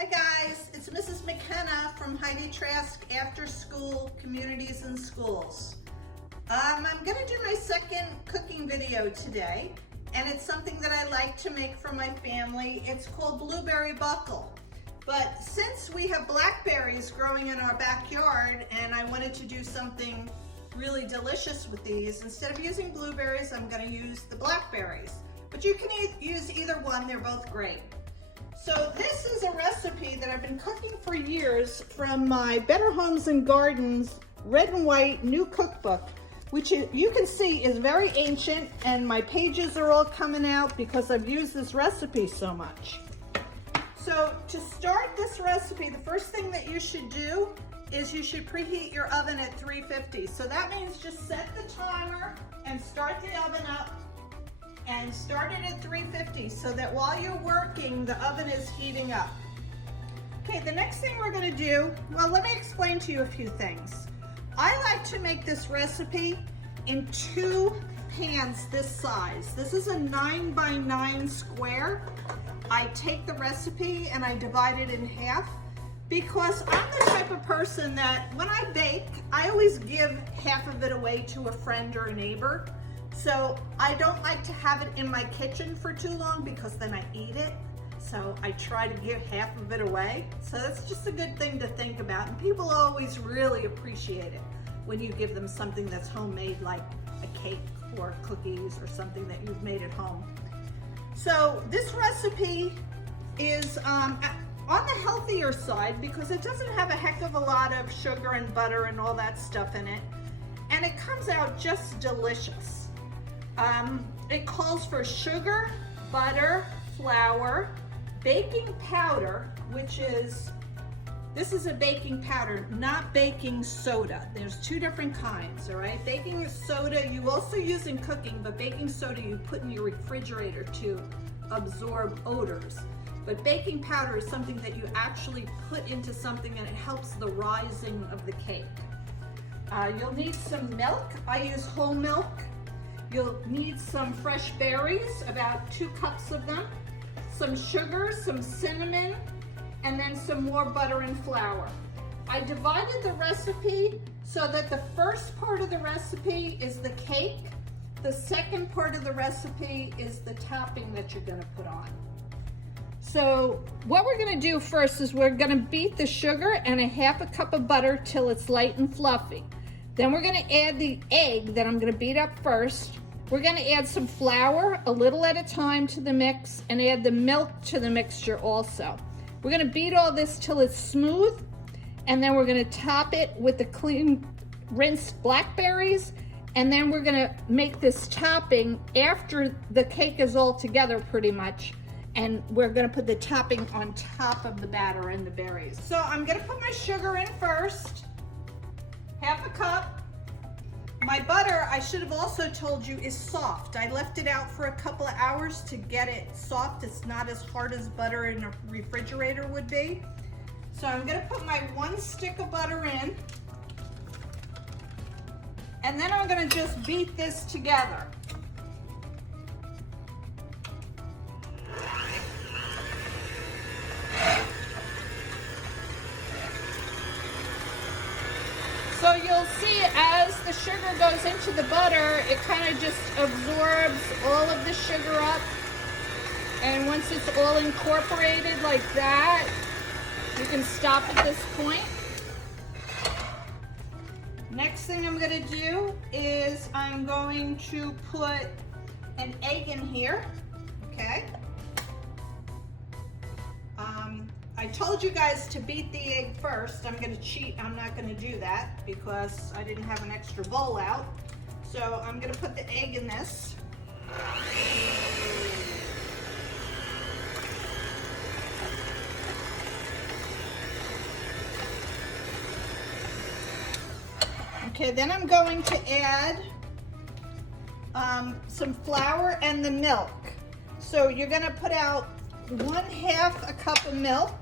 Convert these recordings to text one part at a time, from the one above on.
Hi guys, it's Mrs. McKenna from Heidi Trask After School Communities and Schools. I'm gonna do my second cooking video today, and it's something that I like to make for my family. It's called blueberry buckle. But since we have blackberries growing in our backyard and I wanted to do something really delicious with these, instead of using blueberries, I'm gonna use the blackberries. But you can use either one, they're both great. So this is a recipe that I've been cooking for years from my Better Homes and Gardens Red and White New Cookbook, which you can see is very ancient, and my pages are all coming out because I've used this recipe so much. So to start this recipe, the first thing that you should do is you should preheat your oven at 350. So that means just set the timer and start the oven up. And start it at 350 so that while you're working, the oven is heating up. Okay, the next thing we're gonna do, well, let me explain to you a few things. I like to make this recipe in 2 pans this size. This is a 9x9 square. I take the recipe and I divide it in half because I'm the type of person that when I bake, I always give half of it away to a friend or a neighbor. So I don't like to have it in my kitchen for too long because then I eat it. So I try to give half of it away. So that's just a good thing to think about. And people always really appreciate it when you give them something that's homemade, like a cake or cookies or something that you've made at home. So this recipe is on the healthier side because it doesn't have a heck of a lot of sugar and butter and all that stuff in it. And it comes out just delicious. It calls for sugar, butter, flour, baking powder, this is a baking powder, not baking soda. There's 2 different kinds, all right? Baking soda you also use in cooking, but baking soda you put in your refrigerator to absorb odors. But baking powder is something that you actually put into something and it helps the rising of the cake. You'll need some milk. I use whole milk. You'll need some fresh berries, about 2 cups of them, some sugar, some cinnamon, and then some more butter and flour. I divided the recipe so that the first part of the recipe is the cake. The second part of the recipe is the topping that you're gonna put on. So what we're gonna do first is we're gonna beat the sugar and a half a cup of butter till it's light and fluffy. Then we're gonna add the egg that I'm gonna beat up first. We're gonna add some flour, a little at a time, to the mix, and add the milk to the mixture also. We're gonna beat all this till it's smooth, and then we're gonna top it with the clean, rinsed blackberries, and then we're gonna make this topping after the cake is all together pretty much, and we're gonna put the topping on top of the batter and the berries. So I'm gonna put my sugar in first. Half a cup. My butter, I should have also told you, is soft. I left it out for a couple of hours to get it soft. It's not as hard as butter in a refrigerator would be. So I'm gonna put my 1 stick of butter in, and then I'm gonna just beat this together. So you'll see as the sugar goes into the butter, it kind of just absorbs all of the sugar up. And once it's all incorporated like that, you can stop at this point. Next thing I'm gonna do is I'm going to put an egg in here, okay? I told you guys to beat the egg first. I'm gonna cheat, I'm not gonna do that because I didn't have an extra bowl out. So I'm gonna put the egg in this. Okay, then I'm going to add some flour and the milk. So you're gonna put out 1/2 a cup of milk.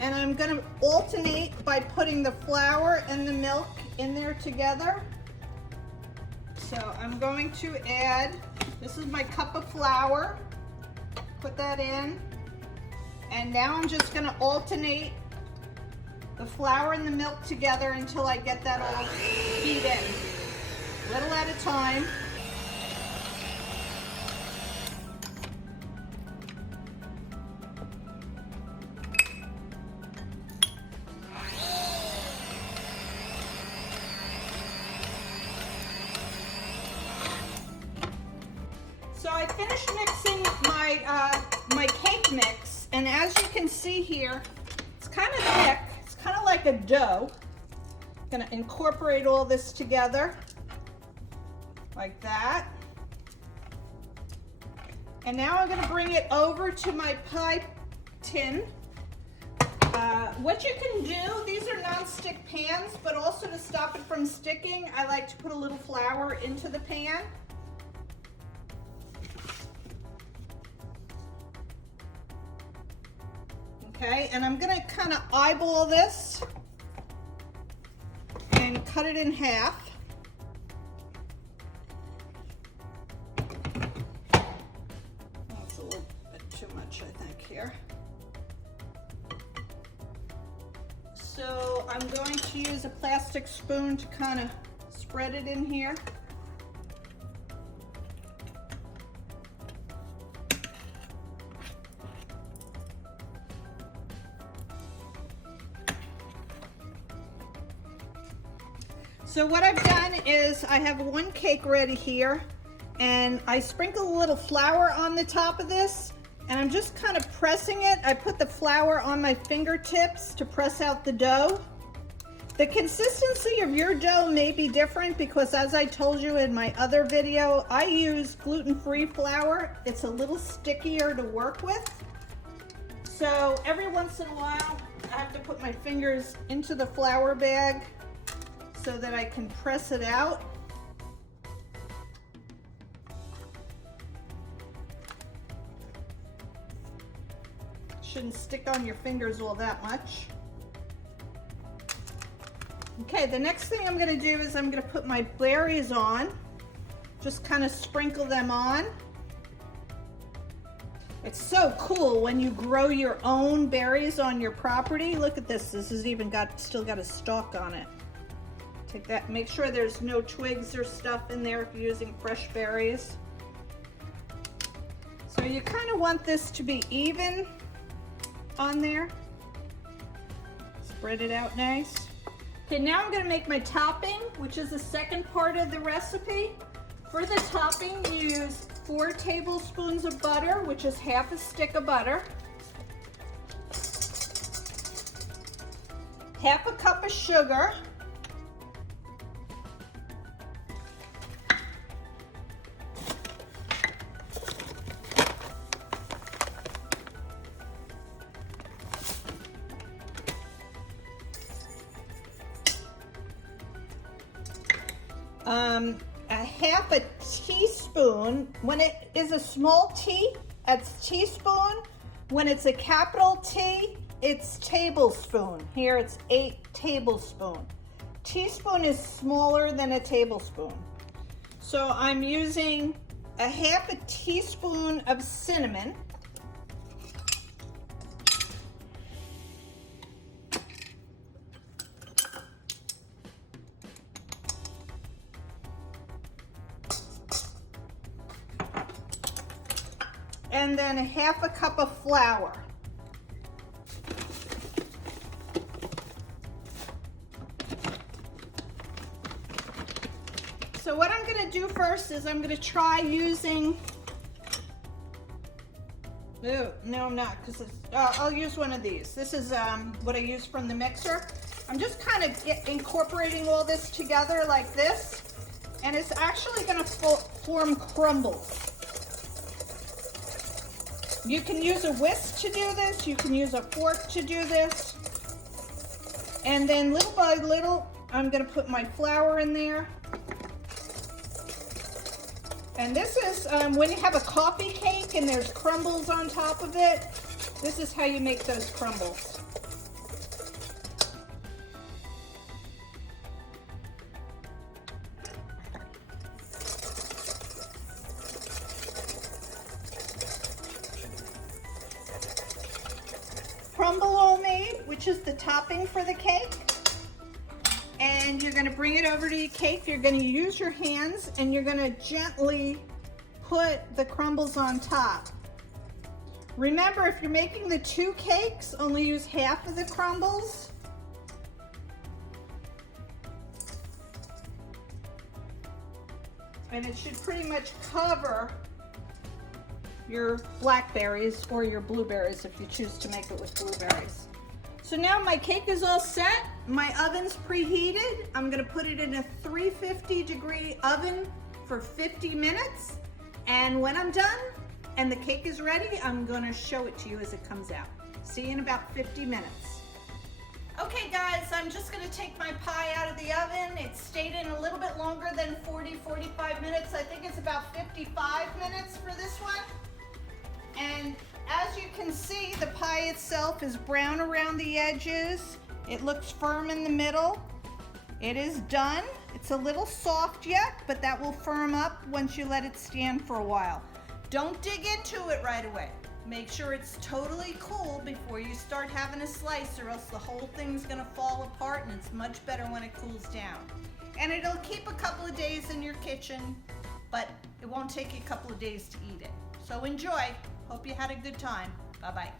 And I'm gonna alternate by putting the flour and the milk in there together. So I'm going to add This is my cup of flour. Put that in. And now I'm just gonna alternate the flour and the milk together until I get that all beat in. Little at a time. So I finished mixing my cake mix, and as you can see here, it's kind of thick. It's kind of like a dough. I'm gonna incorporate all this together like that. And now I'm gonna bring it over to my pie tin. What you can do, these are non-stick pans, but also to stop it from sticking, I like to put a little flour into the pan. Okay, and I'm gonna kind of eyeball this and cut it in half. That's a little bit too much, I think, here. So I'm going to use a plastic spoon to kind of spread it in here. So what I've done is I have one cake ready here, and I sprinkle a little flour on the top of this, and I'm just kind of pressing it. I put the flour on my fingertips to press out the dough. The consistency of your dough may be different because, as I told you in my other video, I use gluten-free flour. It's a little stickier to work with. So every once in a while, I have to put my fingers into the flour bag so that I can press it out. Shouldn't stick on your fingers all that much. Okay, the next thing I'm gonna do is I'm gonna put my berries on. Just kind of sprinkle them on. It's so cool when you grow your own berries on your property. Look at this, this has even still got a stalk on it. Take that, make sure there's no twigs or stuff in there if you're using fresh berries. So you kind of want this to be even on there. Spread it out nice. Okay, now I'm gonna make my topping, which is the second part of the recipe. For the topping, use 4 tablespoons of butter, which is half a stick of butter. Half a cup of sugar. A half a teaspoon. When it is a small T, it's teaspoon. When it's a capital T, it's tablespoon. Here it's 8 tablespoons. Teaspoon is smaller than a tablespoon. So I'm using a half a teaspoon of cinnamon. And then a half a cup of flour. So what I'm gonna do first is I'm gonna try using, no I'm not, because I'll use one of these. This is what I use from the mixer. I'm just kind of incorporating all this together like this, and it's actually gonna form crumbles. You can use a whisk to do this, you can use a fork to do this. And then little by little, I'm gonna put my flour in there. And this is, when you have a coffee cake and there's crumbles on top of it, this is how you make those crumbles. which is the topping for the cake. And you're gonna bring it over to your cake. You're gonna use your hands and you're gonna gently put the crumbles on top. Remember, if you're making the 2 cakes, only use half of the crumbles. And it should pretty much cover your blackberries or your blueberries if you choose to make it with blueberries. So now my cake is all set. My oven's preheated. I'm gonna put it in a 350-degree oven for 50 minutes. And when I'm done and the cake is ready, I'm gonna show it to you as it comes out. See you in about 50 minutes. Okay guys, I'm just gonna take my pie out of the oven. It stayed in a little bit longer than 40-45 minutes. I think it's about 55 minutes for this one. And as you can see, the pie itself is brown around the edges. It looks firm in the middle. It is done. It's a little soft yet, but that will firm up once you let it stand for a while. Don't dig into it right away. Make sure it's totally cool before you start having a slice, or else the whole thing's gonna fall apart, and it's much better when it cools down. And it'll keep a couple of days in your kitchen, but it won't take you a couple of days to eat it. So enjoy. Hope you had a good time. Bye-bye.